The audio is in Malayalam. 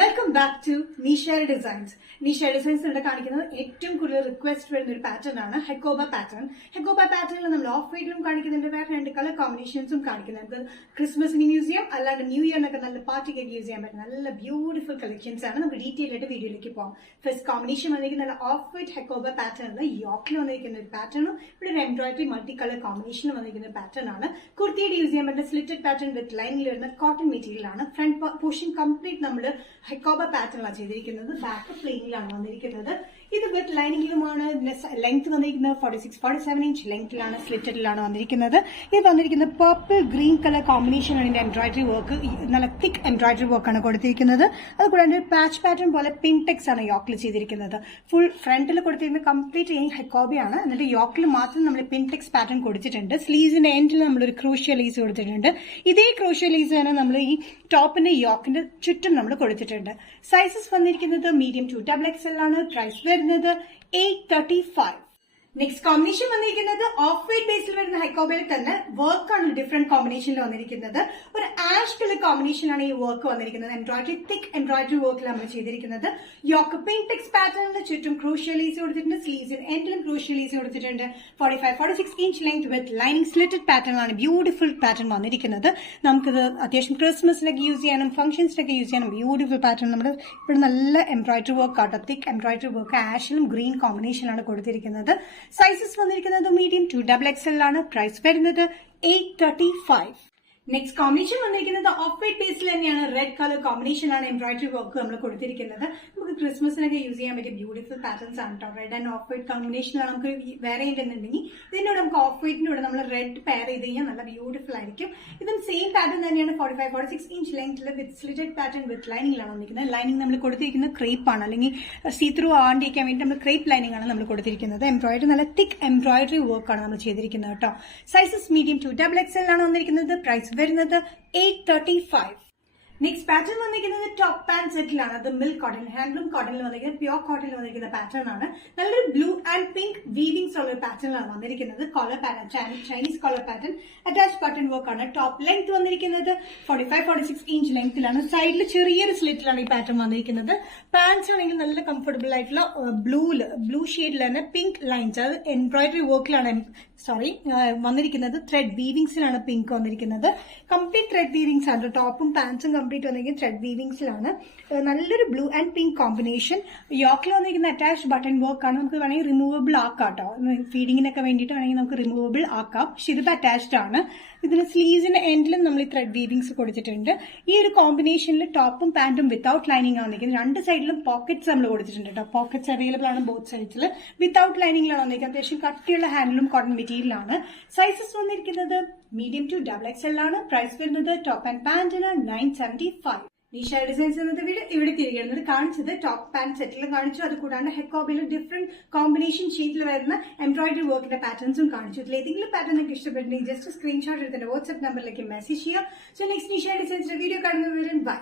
Welcome back to Nisha designs. Nisha designs ഇവിടെ കാണിക്കുന്നത് ഏറ്റവും കൂടുതൽ റിക്വസ്റ്റ് വരുന്ന ഒരു പാറ്റേൺ ആണ് ഹെക്കോബ പാറ്റേൺ. ഹെക്കോബ പാറ്റേണിൽ നമ്മൾ ഓഫ് വൈറ്റിലും കാണിക്കുന്നുണ്ട്, വേറെ രണ്ട് കളർ കോമ്പിനേഷൻസും കാണിക്കുന്നുണ്ട്. ക്രിസ്മസിന് യൂസ് ചെയ്യാം, അല്ലാണ്ട് ന്യൂ ഇയറിനൊക്കെ നല്ല പാർട്ടിക്കൊക്കെ യൂസ് ചെയ്യാൻ പറ്റും നല്ല ബ്യൂട്ടിഫുൾ കളക്ഷൻസ് ആണ്. നമുക്ക് ഡീറ്റെയിൽ ആയിട്ട് വീഡിയോയിലേക്ക് പോകാം. ഫസ്റ്റ് കോമ്പിനേഷൻ വന്നിരിക്കുന്ന നല്ല ഓഫ് വൈറ്റ് ഹെക്കോബ പാറ്റേണിൽ യോക്കിൽ വന്നിരിക്കുന്ന ഒരു പാറ്റേണും ഇവിടെ ഒരു എംബ്രോയിഡറി മൾട്ടി കളർ കോമ്പിനേഷനിൽ വന്നിരിക്കുന്ന ഒരു പാറ്റേൺ ആണ്. കുർത്തിയുടെ യൂസ് ചെയ്യാൻ പറ്റുന്ന സ്ലിറ്റഡ് പാറ്റേൺ വിത്ത് ലൈനിൽ വരുന്ന കോട്ടൺ മെറ്റീരിയൽ ആണ്. ഫ്രണ്ട് പോർഷൻ കംപ്ലീറ്റ് നമ്മൾ ഹെക്കോബ പാറ്റേണിലാണ് ചെയ്തിരിക്കുന്നത്. ബാക്ക് പ്ലെയിനിലാണ് വന്നിരിക്കുന്നത്. ഇത് വിത്ത് ലൈനിങ്ങിലുമാണ്. ലെങ്ത് വന്നിരിക്കുന്നത് 46-47 ഇഞ്ച് ലെങ്ത്തിലാണ്, സ്ലിറ്റഡിലാണ് വന്നിരിക്കുന്നത്. ഇത് വന്നിരിക്കുന്നത് പർപ്പിൾ ഗ്രീൻ കളർ കോമ്പിനേഷനാണ്. ഇതിന്റെ എംബ്രോയിഡറി വർക്ക് നല്ല തിക്ക് എംബ്രോയിഡറി വർക്കാണ് കൊടുത്തിരിക്കുന്നത്. അതുകൂടാണ്ട് പാച്ച് പാറ്റേൺ പോലെ പിൻടെക്സ് ആണ് യോക്കിൽ ചെയ്തിരിക്കുന്നത്. ഫുൾ ഫ്രണ്ടിൽ കൊടുത്തിരിക്കുന്നത് കംപ്ലീറ്റ് ഹെക്കോബയാണ്. എന്നിട്ട് യോക്കിൽ മാത്രം നമ്മൾ പിൻടെക്സ് പാറ്റേൺ കൊടുത്തിട്ടുണ്ട്. സ്ലീവ്സിന്റെ എൻഡിൽ നമ്മളൊരു ക്രൂഷ്യ ലേസ് കൊടുത്തിട്ടുണ്ട്. ഇതേ ക്രൂഷ്യ ലേസ് തന്നെ നമ്മൾ ഈ ടോപ്പിന്റെ യോക്കിന്റെ ചുറ്റും നമ്മൾ കൊടുത്തിട്ടുണ്ട്. സൈസസ് വന്നിരിക്കുന്നത് മീഡിയം ടു XXL ആണ്. പ്രൈസ് വരുന്നത് 835. നെക്സ്റ്റ് കോമ്പിനേഷൻ വന്നിരിക്കുന്നത് ഓഫ് വൈറ്റ് ബേസിൽ വരുന്ന ഹെക്കോബയിൽ തന്നെ വർക്കാണ് ഡിഫറെന്റ് കോമ്പിനേഷനിൽ വന്നിരിക്കുന്നത്. ഒരു ആഷ് കളർ കോമ്പിനേഷനാണ് ഈ വർക്ക് വന്നിരിക്കുന്നത്. എംബ്രോയിഡറി തിക്ക് എംബ്രോയിഡറി വർക്കിൽ നമ്മൾ ചെയ്തിരിക്കുന്നത്. യോക്ക് പിൻടെക്സ് പാറ്റേണിന് ചുറ്റും ക്രൂഷ്യൽ ലേസ് കൊടുത്തിട്ടുണ്ട്. സ്ലീവ്സിന് എൻഡിലും ക്രൂഷ്യൽ ലേസ് കൊടുത്തിട്ടുണ്ട്. 45-46 inch length with lining slitted pattern ആണ്. ബ്യൂട്ടിഫുൾ പാറ്റേൺ വന്നിരിക്കുന്നത്. നമുക്കിത് അത്യാവശ്യം ക്രിസ്മസിനൊക്കെ യൂസ് ചെയ്യാനും ഫംഗ്ഷൻസിനൊക്കെ യൂസ് ചെയ്യാനും ബ്യൂട്ടിഫുൾ പാറ്റേൺ. നമ്മുടെ ഇവിടെ നല്ല എംബ്രോയിഡറി വർക്ക് ആട്ടോ, തിക്ക് എംബ്രോയിഡറി വർക്ക് ആഷിലും ഗ്രീൻ കോമ്പിനേഷനാണ് കൊടുത്തിരിക്കുന്നത്. സൈസസ് വന്നിരിക്കുന്നത് മീഡിയം ടു XXL ആണ്. പ്രൈസ് വരുന്നത് 835. നെക്സ്റ്റ് കോമ്പിനേഷൻ വന്നിരിക്കുന്നത് ഓഫ് വൈറ്റ് ബേസിൽ തന്നെയാണ്. റെഡ് കളർ കോമ്പിനേഷനാണ് എംബ്രോയിഡറി വർക്ക് നമ്മൾ കൊടുത്തിരിക്കുന്നത്. നമുക്ക് ക്രിസ്മസിനൊക്കെ യൂസ് ചെയ്യാൻ പറ്റിയ ബ്യൂട്ടിഫുൾ പാറ്റേൺസ് ആണ് കേട്ടോ. റെഡ് ആൻഡ് ഓഫ് വൈറ്റ് കോമ്പിനേഷനാണ് നമുക്ക് വേറെ ഉണ്ടെന്നുണ്ടെങ്കിൽ ഇതിനോട് നമുക്ക് ഓഫ് വൈറ്റിന്റെ കൂടെ നമ്മൾ റെഡ് പെയർ ചെയ്ത് കഴിഞ്ഞാൽ നല്ല ബ്യൂട്ടിഫുൾ ആയിരിക്കും. ഇതും സെയിം പാറ്റേൺ തന്നെയാണ്. 45-46 ഇഞ്ച് ലെങ്ത്തിൽ വിത്ത് സ്ലിറ്റഡ് പാറ്റേൺ വിത്ത് ലൈനിങ്ങിലാണ് വന്നിരിക്കുന്നത്. ലൈനിങ് നമ്മൾ കൊടുത്തിരിക്കുന്നത് ക്രേപ്പ് ആണ്, അല്ലെങ്കിൽ സീ ത്രൂ ആണ്ടിരിക്കാൻ വേണ്ടി നമ്മൾ ക്രേപ്പ് ലൈനിങ് ആണ് നമ്മൾ കൊടുത്തിരിക്കുന്നത്. എംബ്രോയിഡറി നല്ല തിക്ക് എംബ്രോയിഡറി വർക്കാണ് നമ്മൾ ചെയ്തിരിക്കുന്നത് കേട്ടോ. സൈസസ് മീഡിയം ടു XXL ആണ് വന്നിരിക്കുന്നത്. പ്രൈസ് വരുന്നത് 835. നെക്സ്റ്റ് പാറ്റേൺ വന്നിരിക്കുന്നത് ടോപ്പ് പാന്റ് സെറ്റിലാണ്. അത് മിൽക്ക് കോട്ടൺ, ഹാൻഡ്ലൂം കോട്ടണിൽ വന്നിരിക്കുന്നത്, പ്യോർ കോട്ടണിൽ വന്നിരിക്കുന്ന പാറ്റേൺ ആണ്. നല്ലൊരു ബ്ലൂ ആൻഡ് പിങ്ക് വീവിംഗ്സ് ഉള്ള ഒരു പാറ്റേണിലാണ് വന്നിരിക്കുന്നത്. Collar pattern, Chinese collar pattern, attach button work ആണ്. ടോപ്പ് ലെങ്ത് വന്നിരിക്കുന്നത് 45-46 ഇഞ്ച് ലെങ്ത്തിലാണ്. സൈഡിൽ ചെറിയൊരു സ്ലിറ്റിലാണ് ഈ പാറ്റേൺ വന്നിരിക്കുന്നത്. പാന്റ്സ് ആണെങ്കിൽ നല്ല കംഫർട്ടബിൾ ആയിട്ടുള്ള ബ്ലൂ ഷെയ്ഡിൽ തന്നെ പിങ്ക് ലൈൻസ്, അത് എംബ്രോയിഡറി വർക്കിലാണ് വന്നിരിക്കുന്നത്. ത്രെഡ് വീവിംഗ്സിലാണ് പിങ്ക് വന്നിരിക്കുന്നത്. കംപ്ലീറ്റ് ത്രെഡ് വീവിംഗ്സ് ആണ്. ടോപ്പും പാന്റ്സും കംപ്ലീറ്റ് വന്നിരിക്കുന്നത് ത്രെഡ് വീവിംഗ്സിലാണ്. നല്ലൊരു ബ്ലൂ ആൻഡ് പിങ്ക് കോമ്പിനേഷൻ. യോക്കിൽ വന്നിരിക്കുന്ന അറ്റാച്ച് ബട്ടൺ വർക്ക് ആണ്. നമുക്ക് വേണമെങ്കിൽ റിമൂവബിൾ ആക്കാം കേട്ടോ. ഫീഡിങ്ങിനൊക്കെ വേണ്ടിയിട്ട് വേണമെങ്കിൽ നമുക്ക് റിമൂവബിൾ ആക്കാം. പക്ഷെ ഇത് അറ്റാച്ച്ഡ് ആണ്. ഇതിന് സ്ലീവ്സിന്റെ എൻഡിലും നമ്മൾ ഈ ത്രെഡ് വീവിംഗ്സ് കൊടുത്തിട്ടുണ്ട്. ഈ ഒരു കോമ്പിനേഷനിൽ ടോപ്പും പാന്റും വിത്തൌട്ട് ലൈനിങ് ആണ് വന്നിരിക്കുന്നത്. രണ്ട് സൈഡിലും പോക്കറ്റ്സ് നമ്മൾ കൊടുത്തിട്ടുണ്ട് കേട്ടോ. പോക്കറ്റ്സ് അവൈലബിൾ ആണ് ബോത്ത് സൈഡ്സിൽ. വിത്തൌട്ട് ലൈനിങ്ങിലാണ് വന്നിരിക്കുന്നത്. അത്യാവശ്യം കട്ടിയുള്ള ഹാൻഡിലും കോട്ടൺ മെറ്റീരിയലാണ്. സൈസസ് വന്നിരിക്കുന്നത് മീഡിയം ടു XXL ആണ്. പ്രൈസ് വരുന്നത് ടോപ്പ് ആൻഡ് പാന്റിന് 975. നിഷ ഡിസൈൻസ് എന്നത് ഇവിടെ തിരികെ കാണിച്ചത് ടോപ്പ് പാന്റ് സെറ്റിലും കാണിച്ചു. അത് കൂടാണ്ട് ഹെക്കോബയിൽ ഡിഫറെന്റ് കോമ്പിനേഷൻ ഷീറ്റിൽ വരുന്ന എംബ്രോയിഡറി വർക്കിന്റെ പാറ്റേൺസും കാണിച്ചു. ഇതിൽ ഏതെങ്കിലും പാറ്റേൺ നിങ്ങൾക്ക് ഇഷ്ടപ്പെട്ടിട്ടുണ്ടെങ്കിൽ ജസ്റ്റ് സ്ക്രീൻഷോട്ട് എടുത്തിട്ട് വാട്സ്ആപ്പ് നമ്പറിലേക്ക് മെസ്സേജ് ചെയ്യാം. സോ നെക്സ്റ്റ് നിഷ ഡിസൈൻസിന്റെ വീഡിയോ കാണുന്നവരും ബൈ.